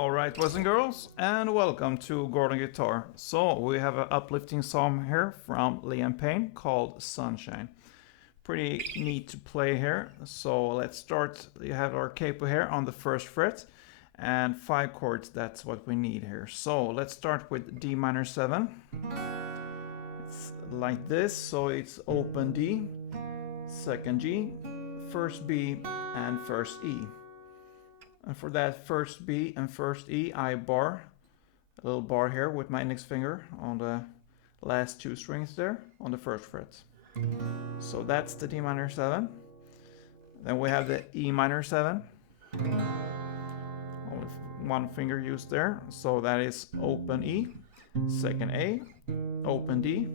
Alright, boys and girls, and welcome to Gordon Guitar. So, we have an uplifting song here from Payne called Sunshine. Pretty neat to play here. So, let's start. You have our capo here on the first fret, and 5 chords, that's what we need here. So, let's start with D minor 7. It's like this, so it's open D, second G, first B, and first E. And for that first B and first E, I bar a little bar here with my index finger on the last 2 strings there on the first fret. So that's the D minor 7. Then we have the E minor 7. Only 1 finger used there. So that is open E, second A, open D,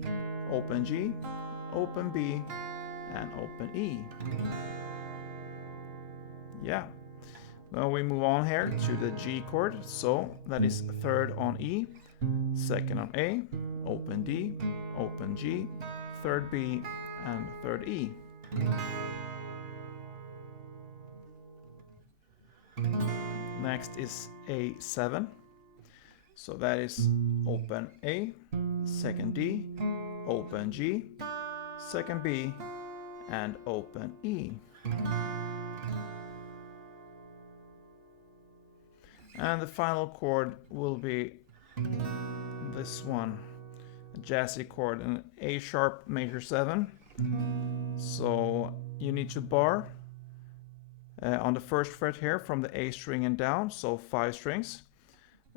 open G, open B, and open E. Yeah. Then we move on here to the G chord, so that is third on E, second on A, open D, open G, third B, and third E. Next is A7, so that is open A, second D, open G, second B, and open E. And the final chord will be this one, a jazzy chord, an A sharp major 7. So you need to bar on the first fret here from the A string and down, so 5 strings.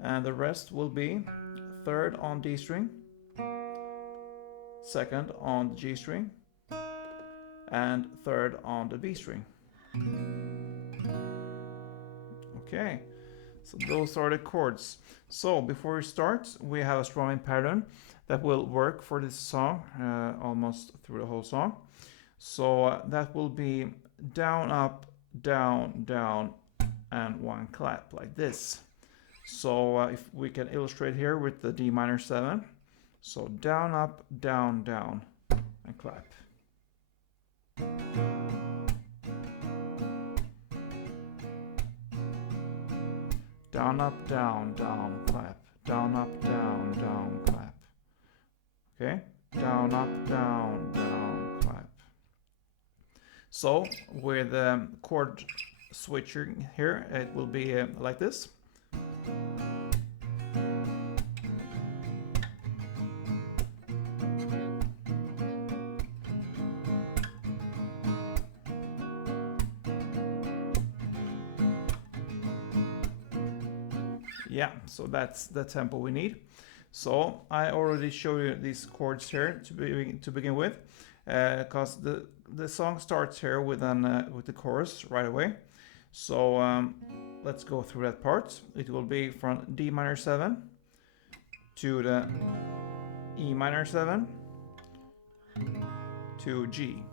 And the rest will be third on D string, second on the G string, and third on the B string. Okay. So those are the chords. So before we start, we have a strumming pattern that will work for this song almost through the whole song. So that will be down, up, down, down, and 1 clap like this. So if we can illustrate here with the D minor 7. So down, up, down, down, and clap. Down, up, down, down, clap. Down, up, down, down, clap. Okay? Down, up, down, down, clap. So, with chord switching here, it will be like this. Yeah, so that's the tempo we need. So I already showed you these chords here to begin with, because the song starts here with the chorus right away. So let's go through that part. It will be from D minor 7 to the E minor 7 to G.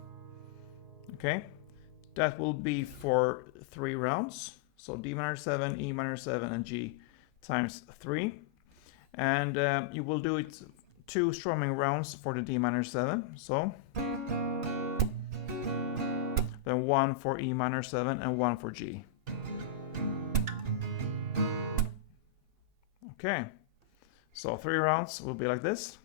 Okay, that will be for 3 rounds. So D minor 7, E minor 7, and G times 3, and you will do it 2 strumming rounds for the D minor 7, so then 1 for E minor 7 and 1 for G. Okay, so 3 rounds will be like this.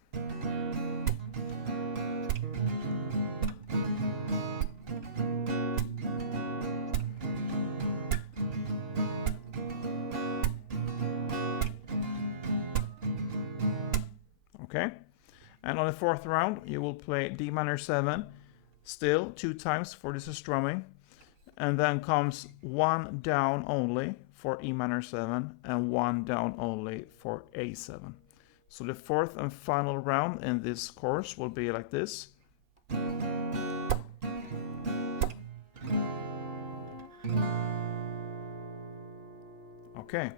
Okay, and on the 4th round you will play D minor 7 still 2 times for this strumming, and then comes 1 down only for E minor 7 and 1 down only for A7. So the 4th and final round in this course will be like this. Okay,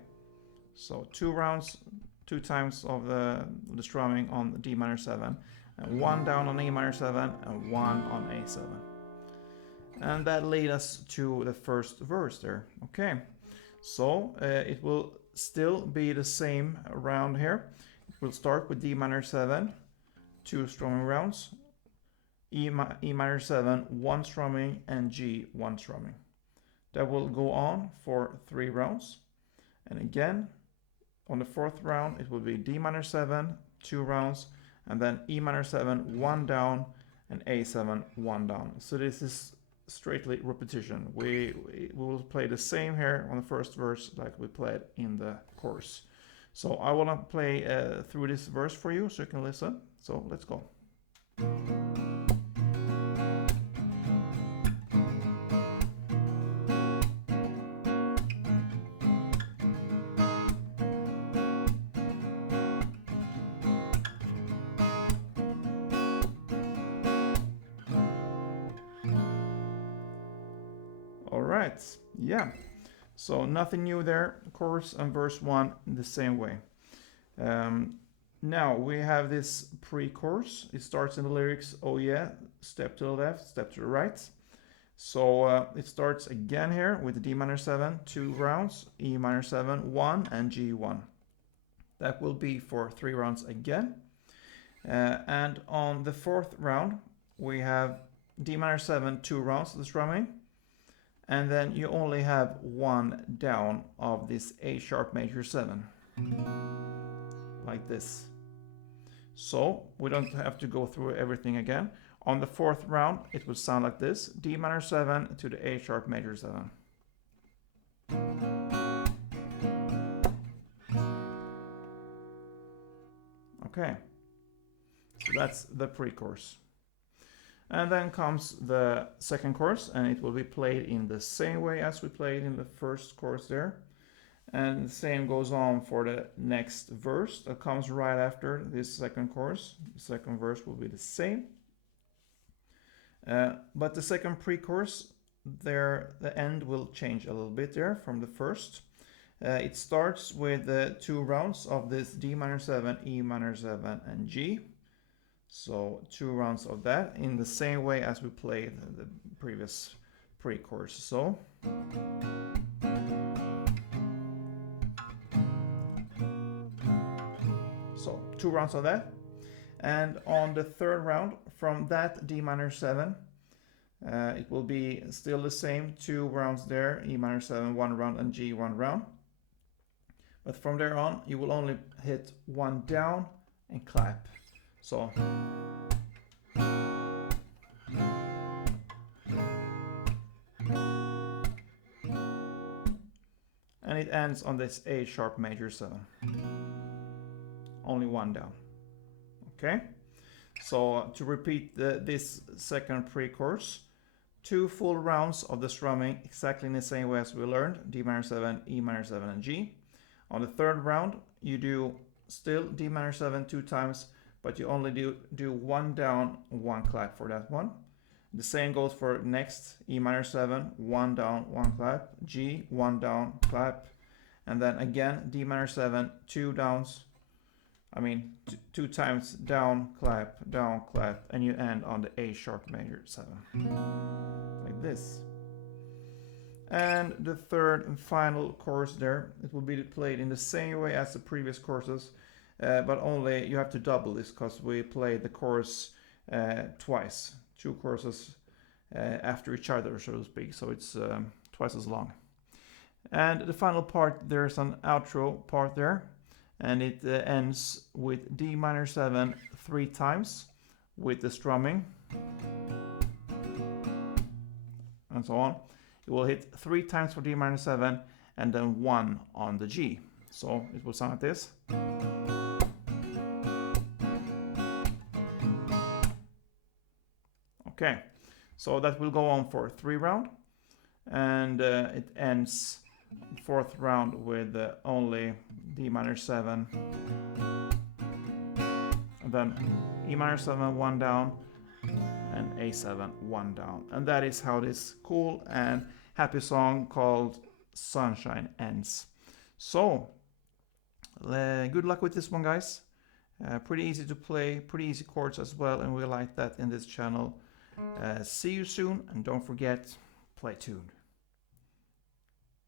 so 2 rounds, 2 times of the strumming on the D minor 7, and 1 down on E minor 7 and 1 on A7. And that leads us to the first verse there. Okay, so it will still be the same round here. It will start with D minor 7, 2 strumming rounds, E minor 7, 1 strumming, and G, 1 strumming. That will go on for 3 rounds. And again, on the fourth round, it will be D minor 7, 2 rounds, and then E minor 7, 1 down, and A7, 1 down. So this is straightly repetition. We will play the same here on the first verse like we played in the chorus. So I want to play through this verse for you so you can listen. So let's go. All right, yeah. So nothing new there. Chorus and verse 1 the same way. Now we have this pre-chorus. It starts in the lyrics, oh yeah, step to the left, step to the right. So it starts again here with the D minor 7, 2 rounds, E minor 7, 1, and G1. That will be for 3 rounds again. And on the fourth round, we have D minor 7, 2 rounds of the strumming. And then you only have 1 down of this A sharp major 7. Like this. So we don't have to go through everything again. On the fourth round, it will sound like this. D minor 7 to the A sharp major 7. Okay. So that's the pre-chorus. And then comes the second chorus, and it will be played in the same way as we played in the first chorus there. And the same goes on for the next verse that comes right after this second chorus. The second verse will be the same. But the second pre-chorus, there the end will change a little bit there from the first. It starts with 2 rounds of this D minor 7, E minor 7, and G. So 2 rounds of that in the same way as we played the previous pre-chorus. So 2 rounds of that. And on the third round, from that D minor 7, it will be still the same 2 rounds there, E minor 7, 1 round, and G 1 round. But from there on, you will only hit 1 down and clap. So and it ends on this A sharp major 7. Only 1 down. Okay? So to repeat this second pre-chorus, 2 full rounds of the strumming exactly in the same way as we learned, D minor 7, E minor 7, and G. On the third round, you do still D minor 7 2 times, but you only do 1 down, 1 clap for that one. The same goes for next, E minor 7, 1 down, 1 clap, G, 1 down, clap, and then again, D minor 7, 2 downs, 2 times down, clap, and you end on the A sharp major 7. Like this. And the third and final chorus there, it will be played in the same way as the previous choruses, but only you have to double this because we played the chorus twice. 2 choruses after each other, so to speak, so it's twice as long. And the final part, there's an outro part there, and it ends with D minor 7 3 times with the strumming and so on. It will hit 3 times for D minor 7 and then 1 on the G. So it will sound like this. Okay, so that will go on for 3 rounds, and it ends 4th round with only D minor 7, and then E minor 7 1 down, and A7 1 down. And that is how this cool and happy song called Sunshine ends. So good luck with this one, guys. Pretty easy to play, pretty easy chords as well, and we like that in this channel. See you soon, and don't forget, play tuned.